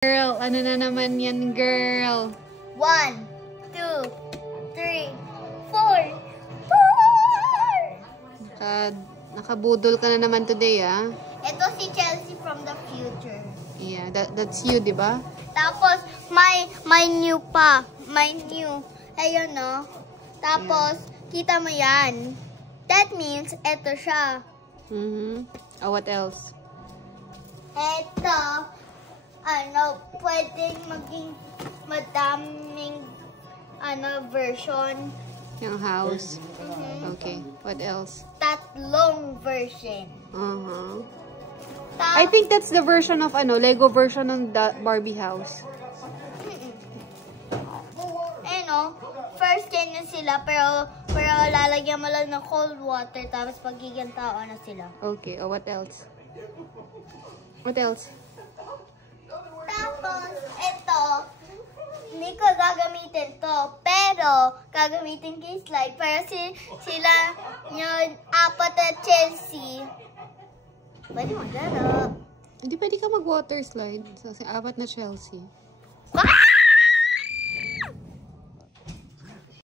Girl, ano na naman yan, girl? 1, 2, 3, 4. Nakabudol ka na naman today, ah. Ito si Chelsea from the future. Yeah, that's you, di ba? Tapos, may new pa. May new. Ayun, no? Tapos, kita mo yan. That means, ito siya. Oh, what else? Ito, pwedeng maging madaming, version. Yung house. Okay, what else? Tatlong version. I think that's the version of, Lego version ng Barbie house. First ganyan sila, pero lalagyan mo lang ng cold water, tapos pagiging tao na sila. Okay, what else? What else? Tapos, ito, hindi ko gagamitin to, pero gagamitin ko yung slide para sila yung apat na Chelsea. Pwede magano. Hindi pwede ka mag-water slide. Kasi apat na Chelsea. Ah!